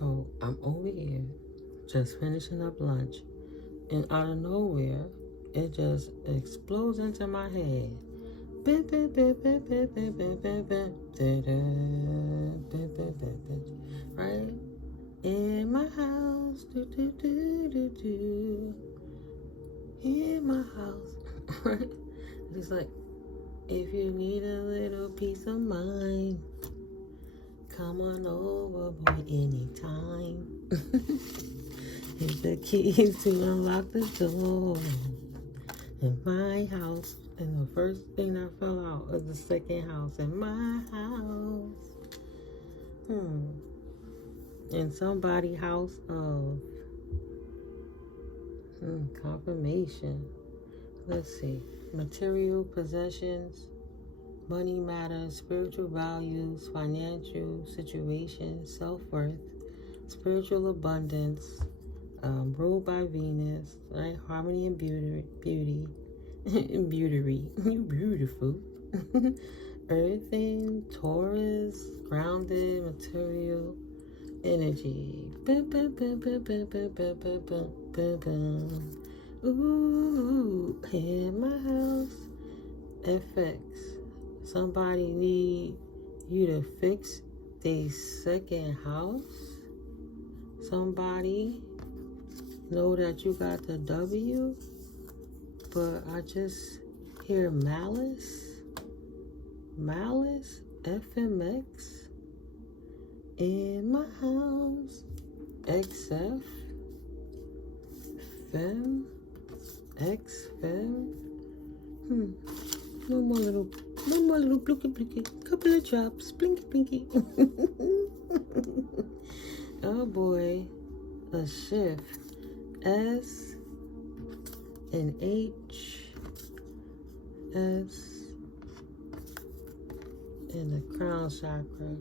So I'm over here just finishing up lunch, and out of nowhere, it just explodes into my head. Right? In my house, in my house, right? It's like, if you need a little peace of mind, come on over, boy, anytime. Here's the keys to unlock the door in my house. And the first thing that fell out was the second house in my house. In somebody's house of confirmation. Let's see. Material possessions, money matters, spiritual values, financial situations, self-worth, spiritual abundance, ruled by Venus, right? Harmony and beauty. Beauty. You beautiful. Earthing, Taurus, grounded, material, energy. Ooh, in my house. FX. Somebody need you to fix their second house. Somebody know that you got the W, but I just hear malice. Malice, FMX. In my house, XF, Fem, XFem. No more little blinky, couple of drops, blinky. Oh boy, a shift. S and H, S in the crown chakra.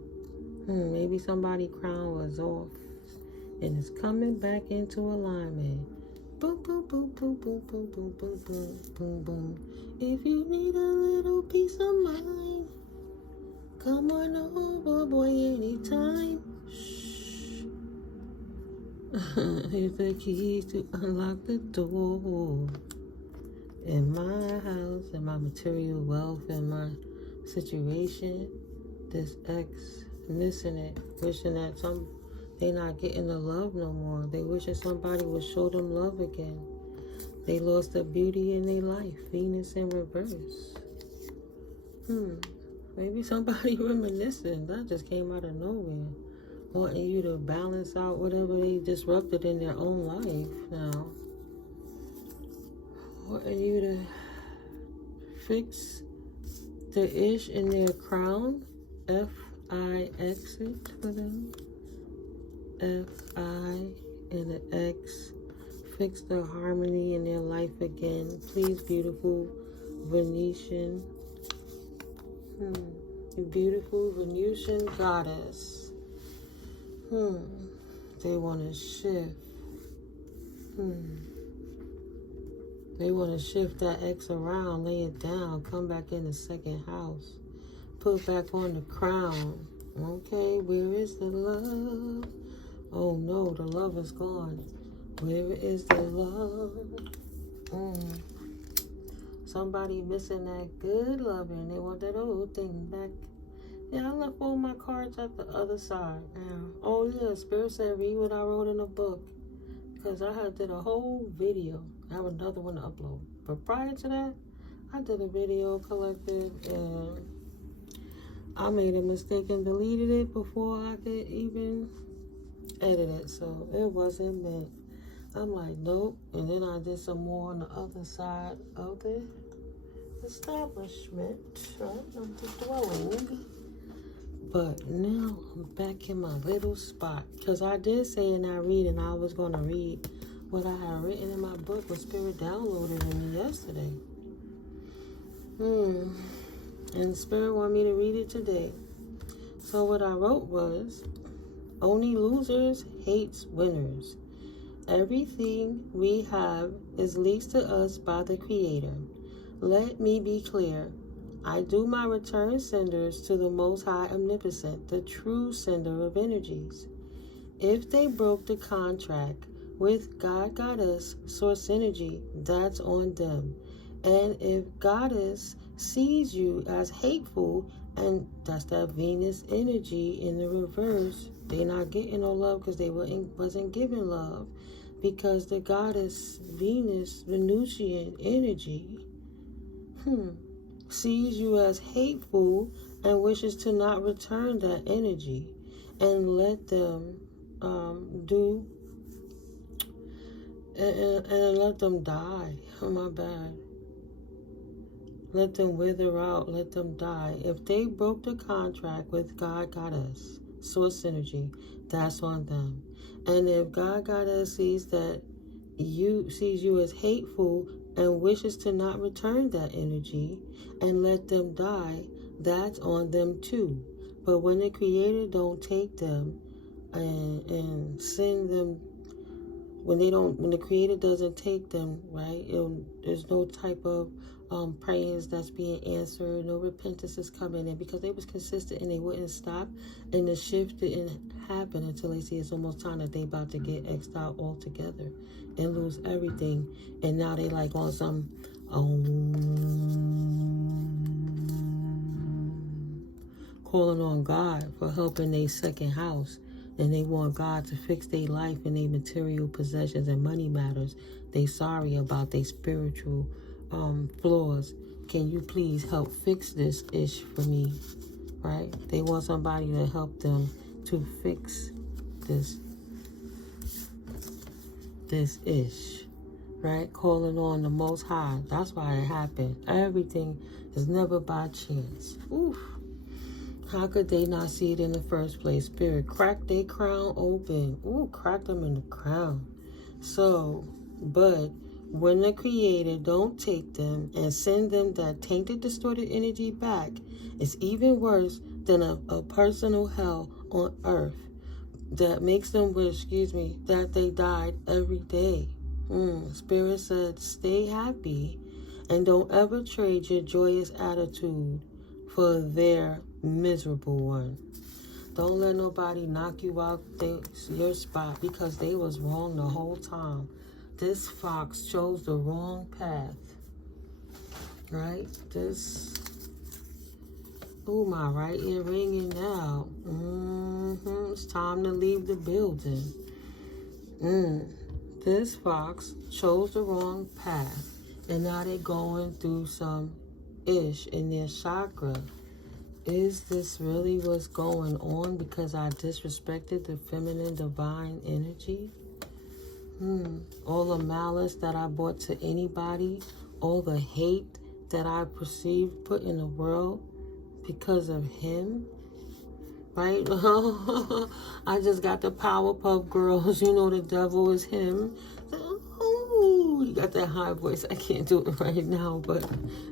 Maybe somebody's crown was off and it's coming back into alignment. Boom, boom, boom, boom, boom, boom, boom, boom, boom, boom, boom. If you need a little peace of mind, come on over, boy, anytime. Shh. Here's the keys to unlock the door. In my house, in my material wealth, in my situation, this ex missing it, wishing that they not getting the love no more. They wishing somebody would show them love again. They lost the beauty in their life. Venus in reverse. Maybe somebody reminiscing. That just came out of nowhere. Wanting you to balance out whatever they disrupted in their own life now. Wanting you to fix the ish in their crown. F-I exit for them. F-I and the X. Fix the harmony in their life again. Please, beautiful Venetian. Beautiful Venusian goddess. They want to shift. They want to shift that X around, lay it down, come back in the second house. Put back on the crown. Okay, where is the love? Oh no, the love is gone. Where is the love? Somebody missing that good loving. They want that old thing back. Yeah, I left all my cards at the other side. Oh yeah, Spirit said read what I wrote in the book. Because I did a whole video. I have another one to upload. But prior to that, I did a video collected and I made a mistake and deleted it before I could even edit it. So it wasn't meant. I'm like, nope. And then I did some more on the other side of the establishment. Right? I'm just dwelling. But now I'm back in my little spot. Because I did say in that reading I was going to read what I had written in my book when Spirit downloaded in me yesterday. And Spirit wanted me to read it today. So what I wrote was, only losers hates winners. Everything we have is leased to us by the Creator. Let me be clear. I do my return senders to the Most High Omnipotent, the true sender of energies. If they broke the contract with God Goddess Source Energy, that's on them. And if Goddess sees you as hateful, and that's that Venus energy in the reverse, they not getting no love because they wasn't giving love. Because the Goddess Venus Venusian energy sees you as hateful and wishes to not return that energy, and let them do and let them die. Oh, my bad. Let them wither out. Let them die. If they broke the contract with God Goddess Source Energy, that's on them. And if God Goddess sees you as hateful and wishes to not return that energy and let them die, that's on them too. But when the Creator don't take them and send them, when the Creator doesn't take them, right, there's no type of prayers that's being answered, no repentance is coming in, because they was consistent and they wouldn't stop, and the shift didn't happen until they see it's almost time that they about to get X'd out altogether and lose everything. And now they like on some calling on God for helping their second house, and they want God to fix their life and their material possessions and money matters. They sorry about their spiritual flaws. Can you please help fix this ish for me? Right? They want somebody to help them to fix this ish. Right? Calling on the Most High. That's why it happened. Everything is never by chance. Oof. How could they not see it in the first place? Spirit, crack their crown open. Ooh, crack them in the crown. So, but when the Creator don't take them and send them that tainted, distorted energy back, it's even worse than a personal hell on earth that makes them wish, that they died every day. Spirit said, stay happy and don't ever trade your joyous attitude for their miserable one. Don't let nobody knock you out your spot, because they was wrong the whole time. This fox chose the wrong path. Right? My right ear ringing now. It's time to leave the building. This fox chose the wrong path, and now they're going through some ish in their chakra. Is this really what's going on because I disrespected the feminine divine energy? All the malice that I brought to anybody, all the hate that I perceived put in the world because of him, right? I just got the Powerpuff Girls, the devil is him. You got that high voice. I can't do it right now, but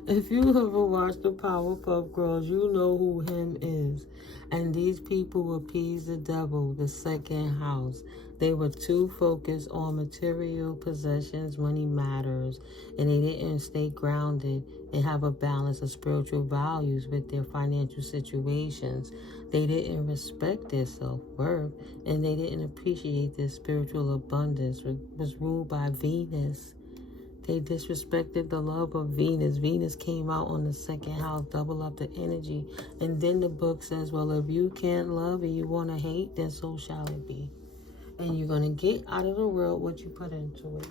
if you ever watched the Powerpuff Girls, you know who him is. And these people appease the devil, the second house. They were too focused on material possessions, money matters, and they didn't stay grounded and have a balance of spiritual values with their financial situations. They didn't respect their self-worth, and they didn't appreciate their spiritual abundance, which was ruled by Venus. They disrespected the love of Venus. Venus came out on the second house, double up the energy. And then the book says, well, if you can't love and you want to hate, then so shall it be. And you're going to get out of the world what you put into it.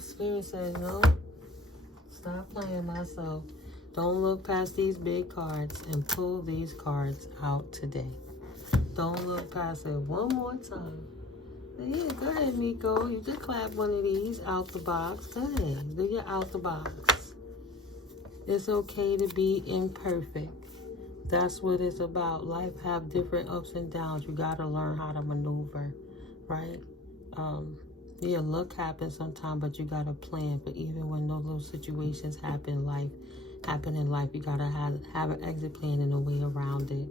Spirit says, no, stop playing myself. Don't look past these big cards and pull these cards out today. Don't look past it one more time. Yeah, go ahead, Mico. You just clap one of these out the box. Go ahead. Do your out the box. It's okay to be imperfect. That's what it's about. Life have different ups and downs. You got to learn how to maneuver, right? Luck happens sometimes, but you got to plan. But even when those little situations happen in life, you got to have an exit plan and a way around it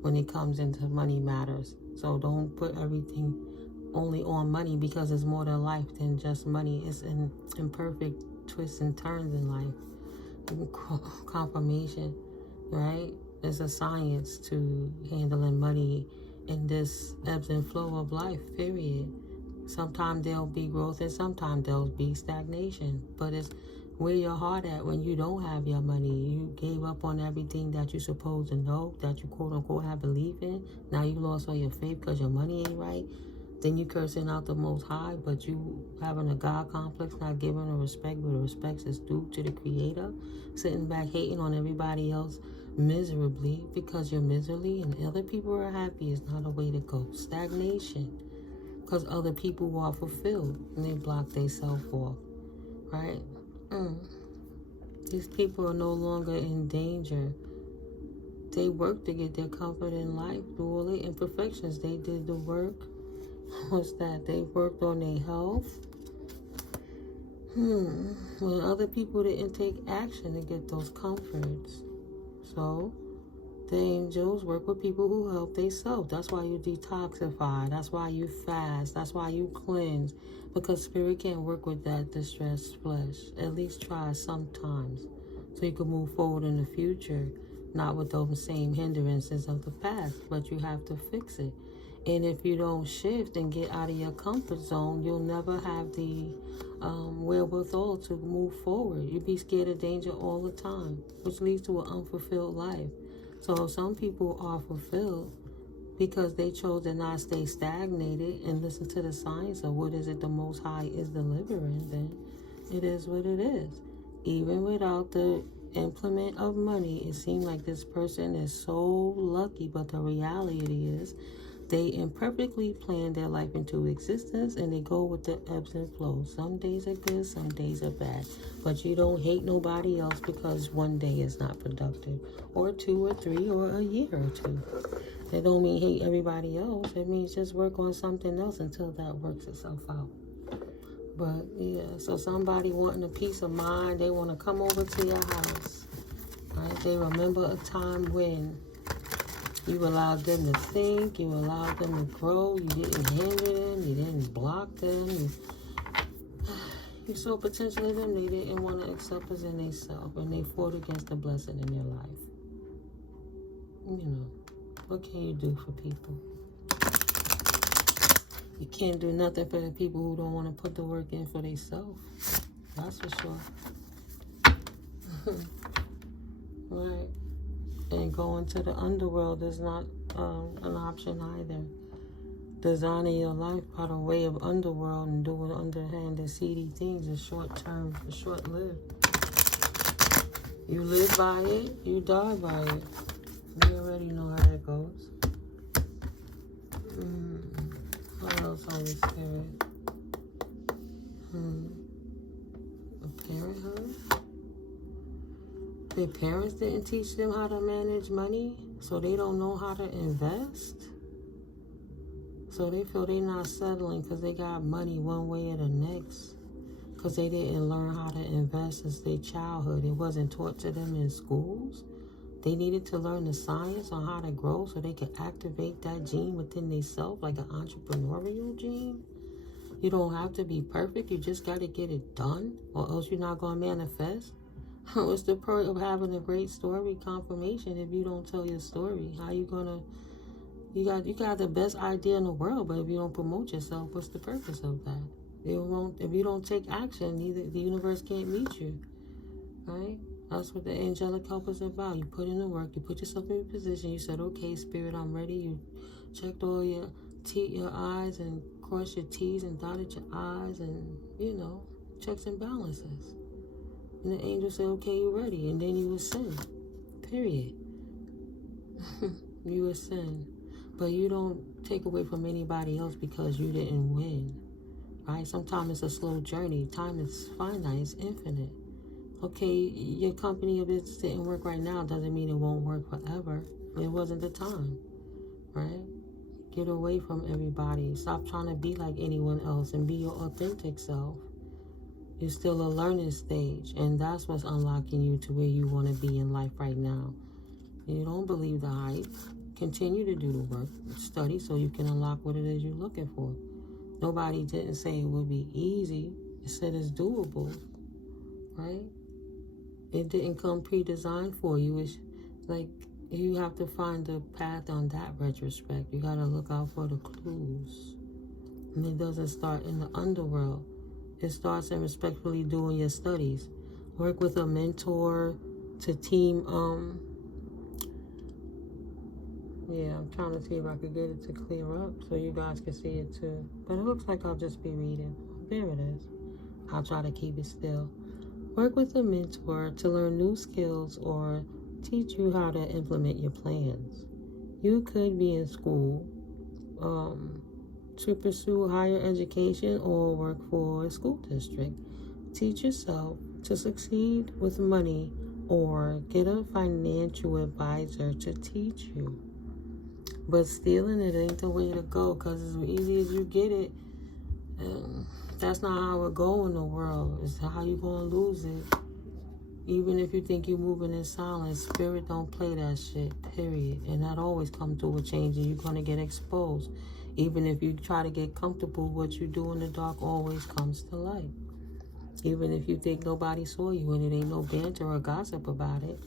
when it comes into money matters. So don't put everything only on money, because it's more to life than just money. It's an imperfect twists and turns in life. Confirmation, right? It's a science to handling money in this ebbs and flow of life, period. Sometimes there'll be growth and sometimes there'll be stagnation. But it's where your heart at when you don't have your money. You gave up on everything that you're supposed to know, that you quote unquote have belief in. Now you lost all your faith because your money ain't right. Then you cursing out the Most High, but you having a God complex, not giving the respect where the respect is due to the Creator. Sitting back hating on everybody else miserably because you're miserly and other people are happy is not a way to go. Stagnation. Because other people are fulfilled and they block themselves off. Right? These people are no longer in danger. They work to get their comfort in life through all their imperfections. They did the work. What's that? They worked on their health. When other people didn't take action to get those comforts. So, the angels work with people who help themselves. That's why you detoxify. That's why you fast. That's why you cleanse. Because spirit can't work with that distressed flesh. At least try sometimes. So you can move forward in the future. Not with those same hindrances of the past. But you have to fix it. And if you don't shift and get out of your comfort zone, you'll never have the wherewithal to move forward. You'll be scared of danger all the time. Which leads to an unfulfilled life. So some people are fulfilled because they chose to not stay stagnated and listen to the science of what is it the Most High is delivering, then it is what it is. Even without the implement of money, it seems like this person is so lucky, but the reality is they imperfectly plan their life into existence and they go with the ebbs and flows. Some days are good, some days are bad. But you don't hate nobody else because one day is not productive. Or 2 or 3 or a year or 2. That don't mean hate everybody else. It means just work on something else until that works itself out. But yeah, so somebody wanting a peace of mind, they want to come over to your house. Right? They remember a time when you allowed them to think, you allowed them to grow, you didn't hinder them, you didn't block them. You saw potential in them, they didn't want to accept us in themselves, and they fought against the blessing in your life. You know, what can you do for people? You can't do nothing for the people who don't want to put the work in for themselves. That's for sure. Right. And going to the underworld is not an option either. Designing your life by the way of underworld and doing underhanded, seedy things is short-term, short-lived. You live by it, you die by it. You already know how that goes. What else, Holy Spirit? Parenthood? Their parents didn't teach them how to manage money, so they don't know how to invest. So they feel they're not settling because they got money one way or the next. Because they didn't learn how to invest since their childhood. It wasn't taught to them in schools. They needed to learn the science on how to grow so they could activate that gene within themselves, like an entrepreneurial gene. You don't have to be perfect. You just got to get it done, or else you're not going to manifest. What's the point of having a great story confirmation if you don't tell your story? How you going to... You got the best idea in the world, but if you don't promote yourself, what's the purpose of that? If you don't take action, the universe can't meet you, right? That's what the angelic help is about. You put in the work, you put yourself in a position. You said, "Okay, Spirit, I'm ready." You checked all your I's and crossed your T's and dotted your I's, and checks and balances. And the angel said, "Okay, you're ready," and then you ascend. Period. You ascend. But you don't take away from anybody else because you didn't win, right? Sometimes it's a slow journey. Time is finite. It's infinite. Okay, your company or business didn't work right now doesn't mean it won't work forever. It wasn't the time, right? Get away from everybody. Stop trying to be like anyone else and be your authentic self. You're still a learning stage, and that's what's unlocking you to where you want to be in life right now. You don't believe the hype. Continue to do the work, study so you can unlock what it is you're looking for. Nobody didn't say it would be easy. It said it's doable, right? It didn't come pre-designed for you. It's like You have to find the path on that retrospect. You got to look out for the clues. And it doesn't start in the underworld. It starts in respectfully doing your studies. Work with a mentor to team. Yeah, I'm trying to see if I could get it to clear up so you guys can see it too. But it looks like I'll just be reading. There it is. I'll try to keep it still. Work with a mentor to learn new skills or teach you how to implement your plans. You could be in school to pursue higher education or work for a school district. Teach yourself to succeed with money or get a financial advisor to teach you. But stealing it ain't the way to go, because as easy as you get it, that's not how it go in the world. It's how you gonna lose it. Even if you think you're moving in silence, spirit don't play that shit, period. And that always comes through a change, and you're gonna get exposed. Even if you try to get comfortable, what you do in the dark always comes to light. Even if you think nobody saw you and it ain't no banter or gossip about it.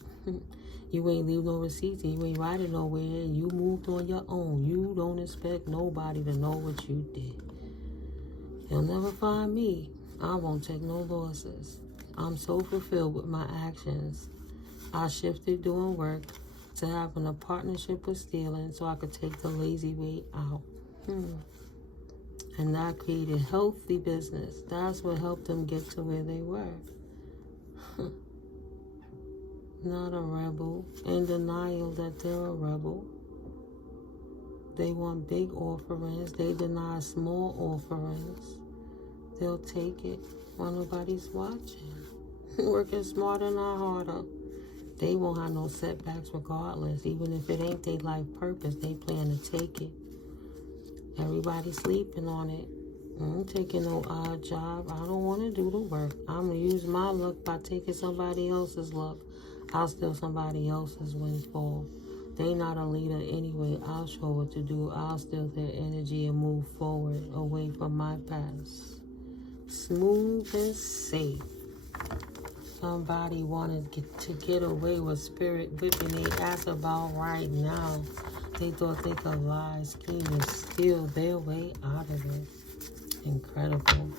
You ain't leave no receipts, and you ain't writing nowhere, and you moved on your own. You don't expect nobody to know what you did. You'll never find me. I won't take no losses. I'm so fulfilled with my actions. I shifted doing work to having a partnership with stealing so I could take the lazy way out. And that created healthy business. That's what helped them get to where they were. Not a rebel. In denial that they're a rebel. They want big offerings. They deny small offerings. They'll take it when nobody's watching. Working smarter, not harder. They won't have no setbacks regardless. Even if it ain't their life purpose, they plan to take it. Everybody's sleeping on it. I ain't taking no odd job. I don't want to do the work. I'm going to use my luck by taking somebody else's luck. I'll steal somebody else's windfall. They not a leader anyway. I'll show what to do. I'll steal their energy and move forward away from my past. Smooth and safe. Somebody wanted to get away with spirit whipping their ass about right now. They thought they could lie, scheme, and steal their way out of it. Incredible.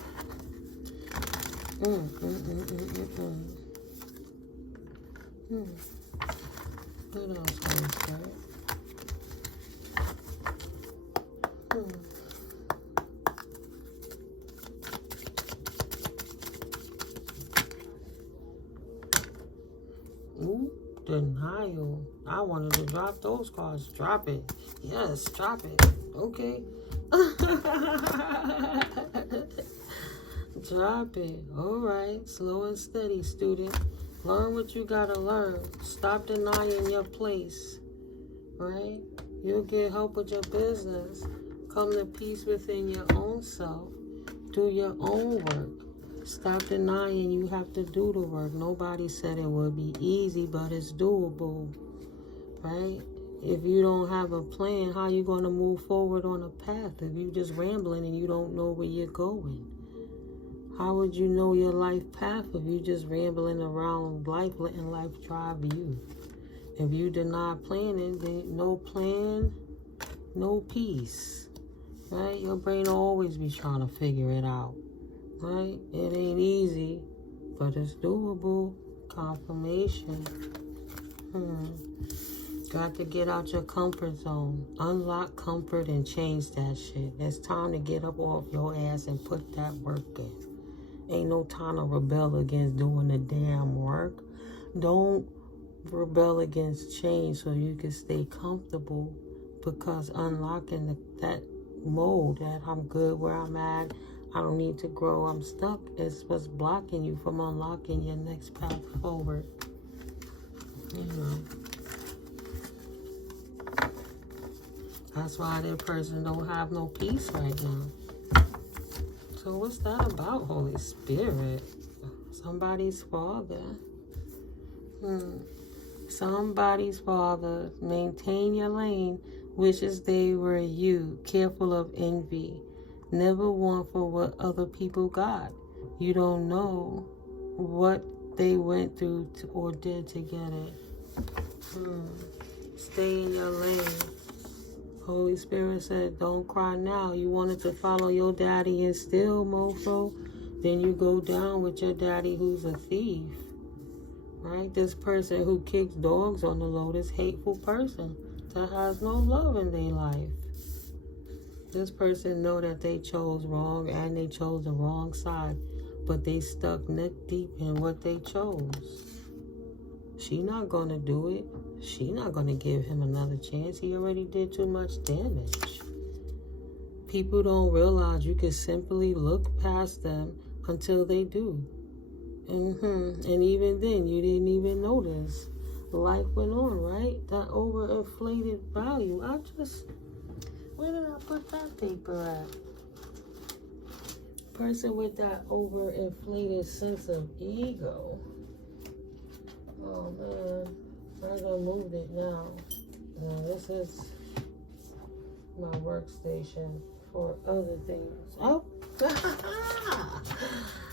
What else was that? Ooh, denial. I wanted to drop those cards. Drop it. Yes, drop it. Okay. Drop it. All right. Slow and steady, student. Learn what you gotta learn. Stop denying your place. Right? You'll get help with your business. Come to peace within your own self. Do your own work. Stop denying you have to do the work. Nobody said it would be easy, but it's doable. Right? If you don't have a plan, how you going to move forward on a path? If you just rambling and you don't know where you're going? How would you know your life path if you just rambling around life, letting life drive you? If you deny planning, then no plan, no peace. Right? Your brain will always be trying to figure it out. Right? It ain't easy, but it's doable. Confirmation. Got to get out your comfort zone. Unlock comfort and change that shit. It's time to get up off your ass and put that work in. Ain't no time to rebel against doing the damn work. Don't rebel against change so you can stay comfortable, because unlocking that mode that I'm good where I'm at, I don't need to grow, I'm stuck, is what's blocking you from unlocking your next path forward. You know. That's why that person don't have no peace right now. So what's that about, Holy Spirit? Somebody's father. Somebody's father. Maintain your lane. Wishes they were you. Careful of envy. Never want for what other people got. You don't know what they went through or did to get it. Stay in your lane. Holy Spirit said, don't cry now. You wanted to follow your daddy and steal, mofo. Then you go down with your daddy who's a thief. Right? This person who kicks dogs on the low, this hateful person that has no love in their life. This person know that they chose wrong and they chose the wrong side, but they stuck neck deep in what they chose. She not going to do it. She not going to give him another chance. He already did too much damage. People don't realize you can simply look past them until they do. And even then, you didn't even notice. Life went on, right? That overinflated value. Where did I put that paper at? Person with that overinflated sense of ego. Oh man, I done moved it now. This is my workstation for other things. Oh,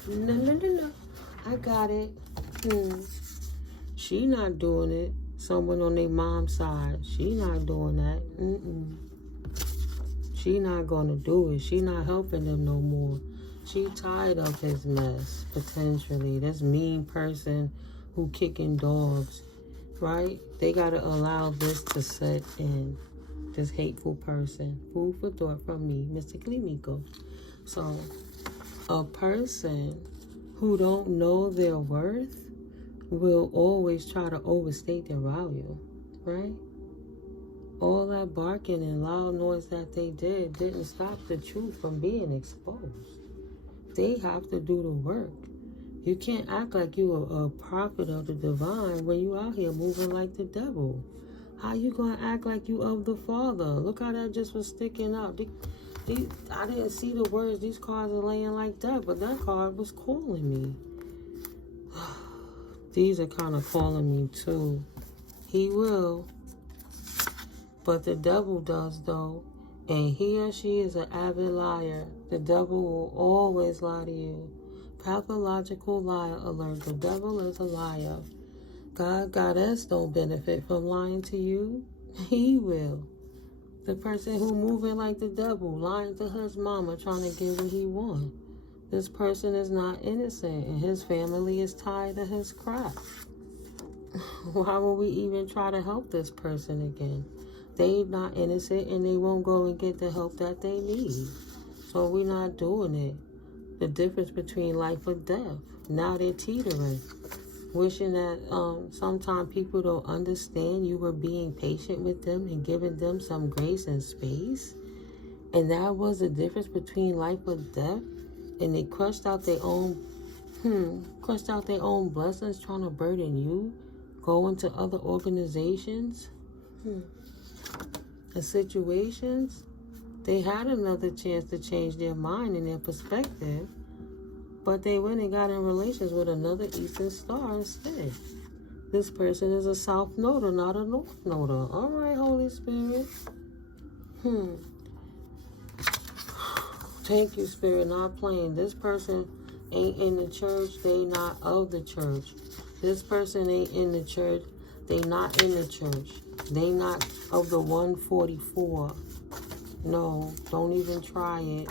no. I got it. She not doing it. Someone on their mom's side. She not doing that. She not gonna do it. She not helping them no more. She tired of his mess, potentially. This mean person who kicking dogs, right? They gotta allow this to set in. This hateful person. Food for thought from me, Mystically Mico. So, a person who don't know their worth will always try to overstate their value, right? All that barking and loud noise that they didn't stop the truth from being exposed. They have to do the work. You can't act like you are a prophet of the divine when you out here moving like the devil. How you gonna act like you of the Father? Look how that just was sticking out. I didn't see the words. These cards are laying like that, but that card was calling me. These are kind of calling me too. He will. But the devil does though. And he or she is an avid liar. The devil will always lie to you. Pathological liar alert. The devil is a liar. Goddess don't benefit from lying to you. He will. The person who moving like the devil, lying to his mama, trying to get what he want. This person is not innocent, and his family is tired of his crap. Why would we even try to help this person again? They not innocent, and they won't go and get the help that they need. So we're not doing it. The difference between life or death. Now they're teetering. Wishing that sometimes people don't understand you were being patient with them and giving them some grace and space. And that was the difference between life or death. And they crushed out their own blessings trying to burden you. Going to other organizations and situations. They had another chance to change their mind and their perspective. But they went and got in relations with another Eastern Star instead. This person is a South Noder, not a North Noder. All right, Holy Spirit. Thank you, Spirit. Not playing. This person ain't in the church. They not of the church. This person ain't in the church. They not in the church. They not of the 144. No, don't even try it.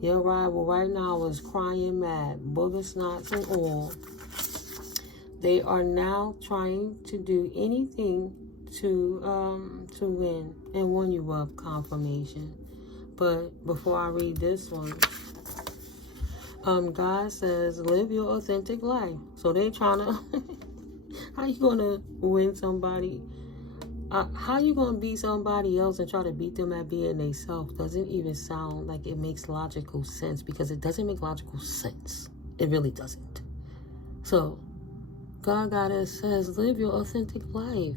Your rival right now is crying mad, booger snots and all. They are now trying to do anything to win and won you up, confirmation. But before I read this one, God says, live your authentic life. So they trying to, how you gonna win somebody? How you gonna beat somebody else and try to beat them at being they self? Doesn't even sound like it makes logical sense, because it doesn't make logical sense. It really doesn't. So Goddess says, live your authentic life.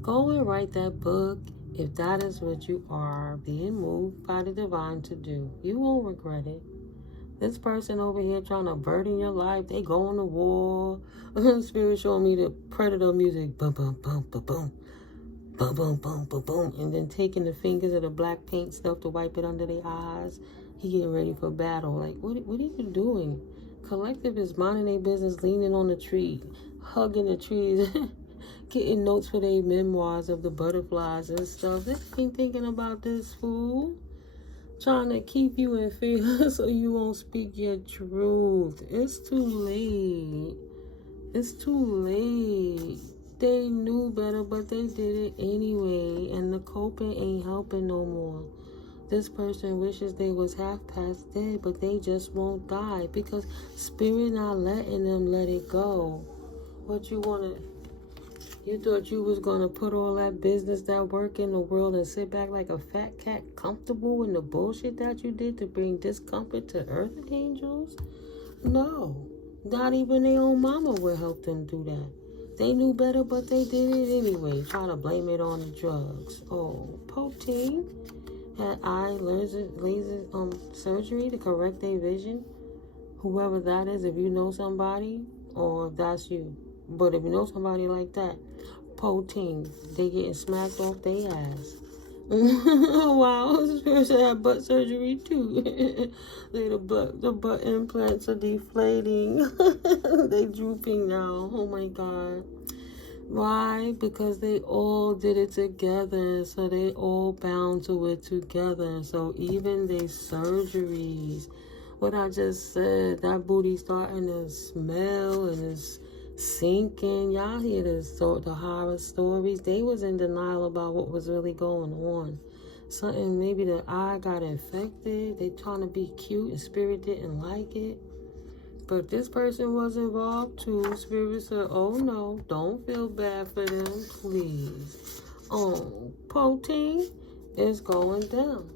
Go and write that book if that is what you are being moved by the divine to do. You won't regret it. This person over here trying to burden your life, they going to war. Spirit showing me the Predator music. Boom, boom, boom, boom, boom. Boom, boom, boom, boom, boom. And then taking the fingers of the black paint stuff to wipe it under their eyes. He getting ready for battle. Like, what are you doing? Collective is minding their business, leaning on the tree, hugging the trees. getting notes for their memoirs of the butterflies and stuff. They ain't thinking about this, fool. Trying to keep you in fear so you won't speak your truth. It's too late. It's too late. They knew better, but they did it anyway. And the coping ain't helping no more. This person wishes they was half past dead, but they just won't die because spirit not letting them let it go. What you thought you was gonna put all that business, that work in the world and sit back like a fat cat comfortable in the bullshit that you did to bring discomfort to earth angels? No. Not even their own mama would help them do that. They knew better, but they did it anyway. Try to blame it on the drugs. Oh, Poteen had eye laser surgery to correct their vision. Whoever that is, if you know somebody, or if that's you. But if you know somebody like that, Poteen, they getting smacked off their ass. Wow, this person had butt surgery too. The butt implants are deflating. They drooping now. Oh my God. Why? Because they all did it together. So they all bound to it together. So even their surgeries, what I just said, that booty starting to smell and is sinking. Y'all hear the horror stories. They was in denial about what was really going on. Something, maybe the eye got infected. They trying to be cute and spirit didn't like it. But this person was involved too. Spirit said, oh no, don't feel bad for them, please. Oh, Poteen is going down.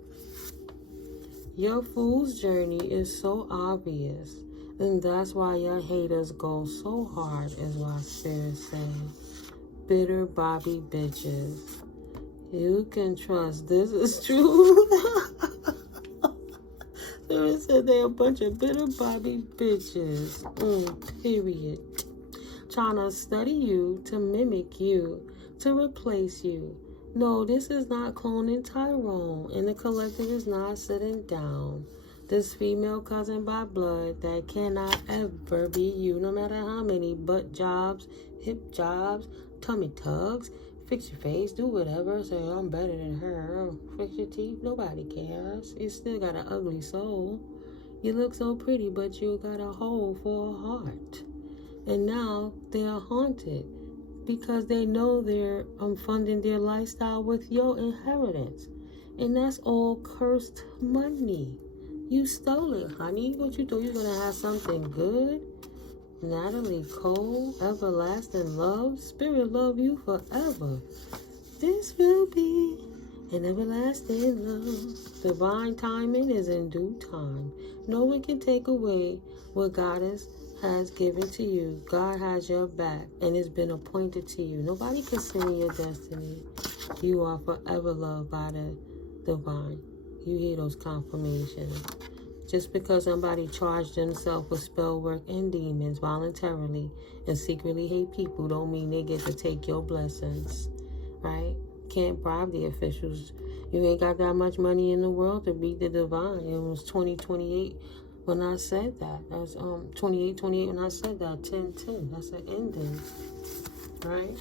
Your fool's journey is so obvious. And that's why your haters go so hard, is why Spirit said. Bitter Bobby bitches. You can trust this is true. Spirit said they're a bunch of bitter Bobby bitches. Period. Trying to study you, to mimic you, to replace you. No, this is not cloning Tyrone. And the collective is not sitting down. This female cousin by blood that cannot ever be you, no matter how many butt jobs, hip jobs, tummy tugs, fix your face, do whatever, say I'm better than her, fix your teeth, nobody cares. You still got an ugly soul. You look so pretty, but you got a hole for a heart. And now they're haunted because they know they're funding their lifestyle with your inheritance. And that's all cursed money. You stole it, honey. What you thought you were going to have something good? Natalie Cole, everlasting love, spirit love you forever. This will be an everlasting love. Divine timing is in due time. No one can take away what Goddess has given to you. God has your back and it's been appointed to you. Nobody can sin your destiny. You are forever loved by the divine. You hear those confirmations. Just because somebody charged themselves with spell work and demons voluntarily and secretly hate people don't mean they get to take your blessings, right? Can't bribe the officials. You ain't got that much money in the world to beat the divine. It was 2028 when I said that. That was 28 when I said that. 10:10. That's an ending, right?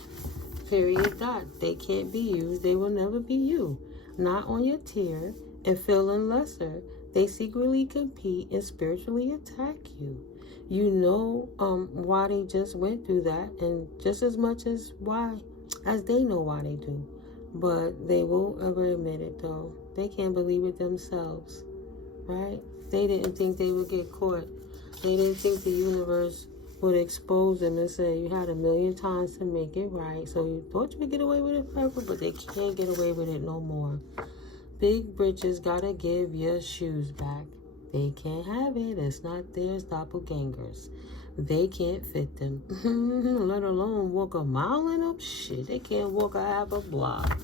Period. Dot. They can't be you. They will never be you. Not on your tier and feeling lesser. They secretly compete and spiritually attack you. You know why they just went through that, and just as much as they know why they do. But they won't ever admit it, though. They can't believe it themselves, right? They didn't think they would get caught. They didn't think the universe would expose them and say, you had 1,000,000 times to make it right. So you thought you would get away with it forever, but they can't get away with it no more. Big britches gotta give your shoes back. They can't have it. It's not theirs, doppelgangers. They can't fit them. Let alone walk a mile in them. Shit, they can't walk a half a block.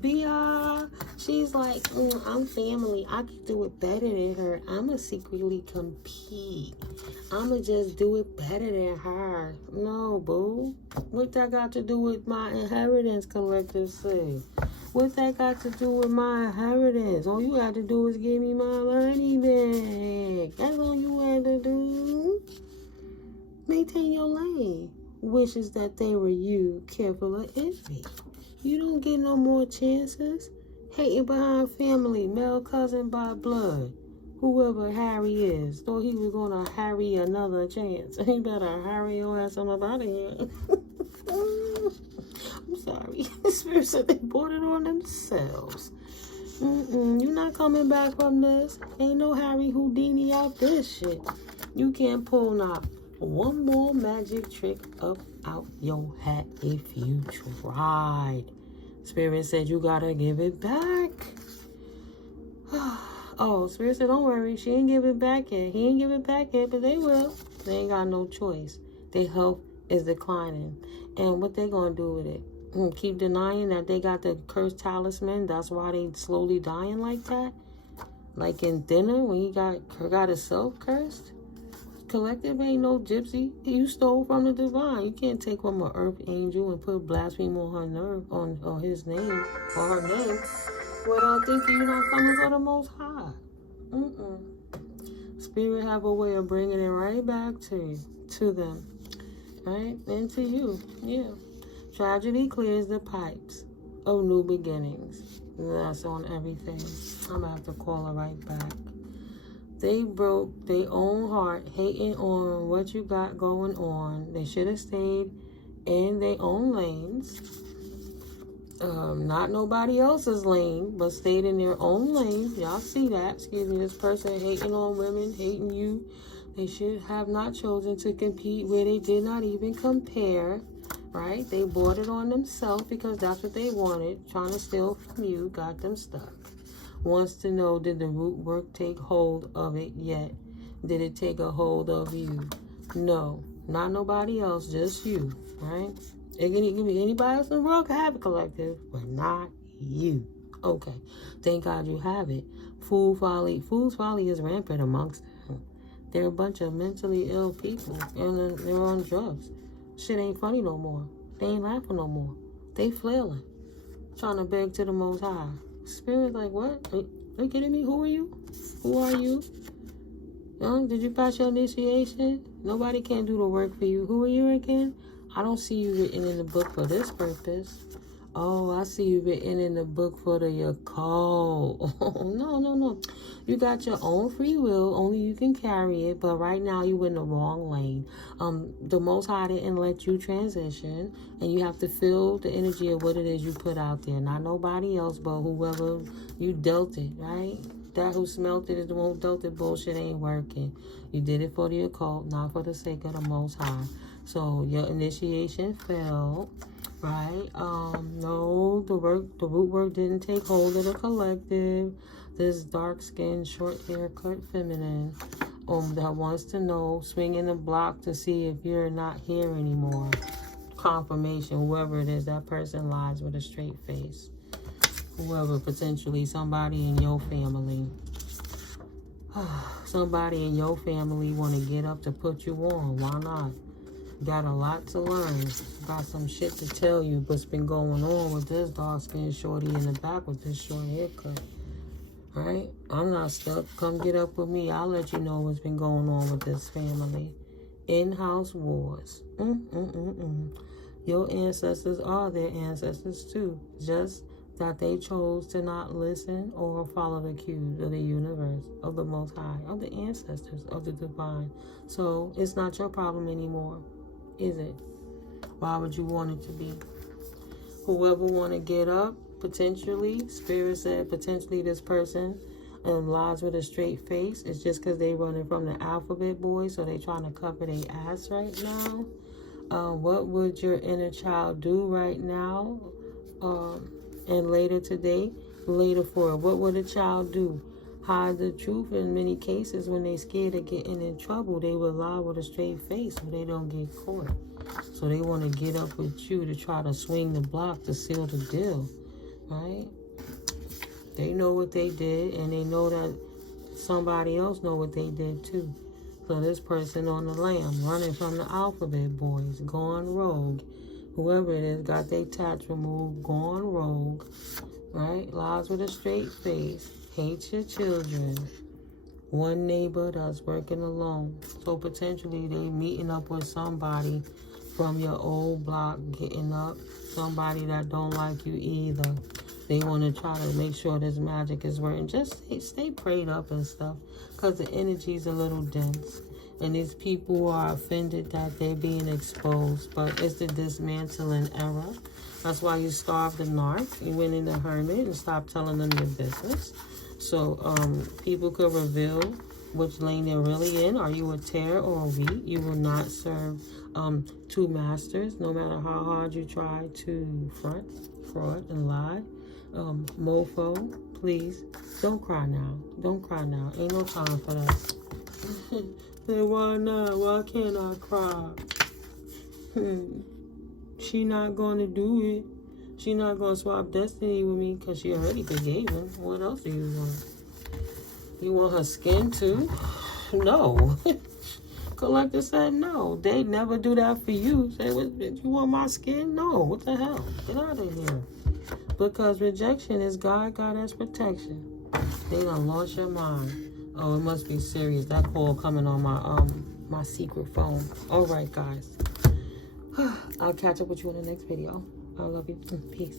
Bia, she's like, I'm family. I can do it better than her. I'ma secretly compete. I'ma just do it better than her. No, boo. What that got to do with my inheritance, collective say? What that got to do with my inheritance? All you had to do is give me my money back. That's all you had to do. Maintain your lane. wishes that they were you, careful of envy. You don't get no more chances. Hating behind family, male cousin by blood. Whoever Harry is, thought he was gonna Harry another chance. He better hurry your ass on up out of here. I'm sorry. The spirit said they brought it on themselves. You're not coming back from this. Ain't no Harry Houdini out this shit. You can't pull not one more magic trick up out your hat if you tried. Spirit said you gotta give it back. Oh, Spirit said don't worry. She ain't give it back yet. He ain't give it back yet, but they will. They ain't got no choice. Their health is declining. And what they gonna do with it? Keep denying that they got the cursed talisman. That's why they slowly dying like that. Like in Dinner when he got himself cursed. Collective ain't no gypsy. You stole from the divine. You can't take from an earth angel and put blasphemy on her nerve, on his name or her name, without thinking you're not coming for the Most High. Spirit have a way of bringing it right back to them, right, and to you. Yeah. Tragedy clears the pipes of new beginnings. That's on everything. I'm gonna have to call her right back. They broke their own heart, hating on what you got going on. They should have stayed in their own lanes. Not nobody else's lane, but stayed in their own lane. Y'all see that? Excuse me, this person hating on women, hating you. They should have not chosen to compete where they did not even compare. Right? They bought it on themselves because that's what they wanted. Trying to steal from you, got them stuck. Wants to know, did the root work take hold of it yet? Did it take a hold of you? No, not nobody else, just you. Right? It can be anybody else in the world can have a collective, but not you. Okay. Thank God you have it. Fool's folly is rampant amongst them. They're a bunch of mentally ill people and they're on drugs. Shit ain't funny no more. They ain't laughing no more. They flailing. Trying to beg to the Most High. Spirit like, what? Are you kidding me? Who are you? Who are you? Did you pass your initiation? Nobody can do the work for you. Who are you again? I don't see you written in the book for this purpose. Oh, I see you written in the book for the occult. No. You got your own free will. Only you can carry it. But right now, you in the wrong lane. The Most High didn't let you transition. And you have to feel the energy of what it is you put out there. Not nobody else, but whoever you dealt it, right? That who smelt it is the one who dealt it. Bullshit ain't working. You did it for the occult, not for the sake of the Most High. So your initiation failed. Right? No, the root work didn't take hold of the collective. This dark-skinned, short haircut feminine that wants to know, swinging the block to see if you're not here anymore. Confirmation, whoever it is, that person lies with a straight face. Whoever, potentially somebody in your family. Somebody in your family want to get up to put you on. Why not? Got a lot to learn. Got some shit to tell you what's been going on with this dark-skinned shorty in the back with this short haircut. Right? I'm not stuck. Come get up with me. I'll let you know what's been going on with this family. In-house wars. Your ancestors are their ancestors too. Just that they chose to not listen or follow the cues of the universe, of the Most High, of the ancestors, of the divine. So it's not your problem anymore. Is it? Why would you want it to be? Whoever want to get up, potentially, Spirit said potentially this person lies with a straight face. It's just because they running from the alphabet boys, so they trying to cover their ass right now. What would your inner child do right now? And later today, later for it, what would a child do? Hide the truth. In many cases, when they scared of getting in trouble, they will lie with a straight face so they don't get caught. So they want to get up with you to try to swing the block to seal the deal, right? They know what they did, and they know that somebody else know what they did too. So this person on the lam, running from the alphabet boys, gone rogue. Whoever it is, got their tats removed, gone rogue, right? Lies with a straight face. Hates your children. One neighbor that's working alone. So potentially they meeting up with somebody from your old block getting up. Somebody that don't like you either. They want to try to make sure this magic is working. Just stay prayed up and stuff, because the energy is a little dense. And these people are offended that they're being exposed. But it's the dismantling era. That's why you starved the narc. You went in the hermit and stopped telling them your business. So people could reveal which lane they're really in. Are you a tear or a wheat? You will not serve two masters, no matter how hard you try to front, fraud, and lie. Mofo, please, don't cry now. Don't cry now. Ain't no time for that. Then why not? Why can't I cry? She not going to do it. She not going to swap destiny with me because she already forgave him. What else do you want? You want her skin too? No. Collector said no. They never do that for you. Say, you want my skin? No. What the hell? Get out of here. Because rejection is God got us protection. They done lost your mind. Oh, it must be serious. That call coming on my secret phone. All right, guys. I'll catch up with you in the next video. I love you. Peace.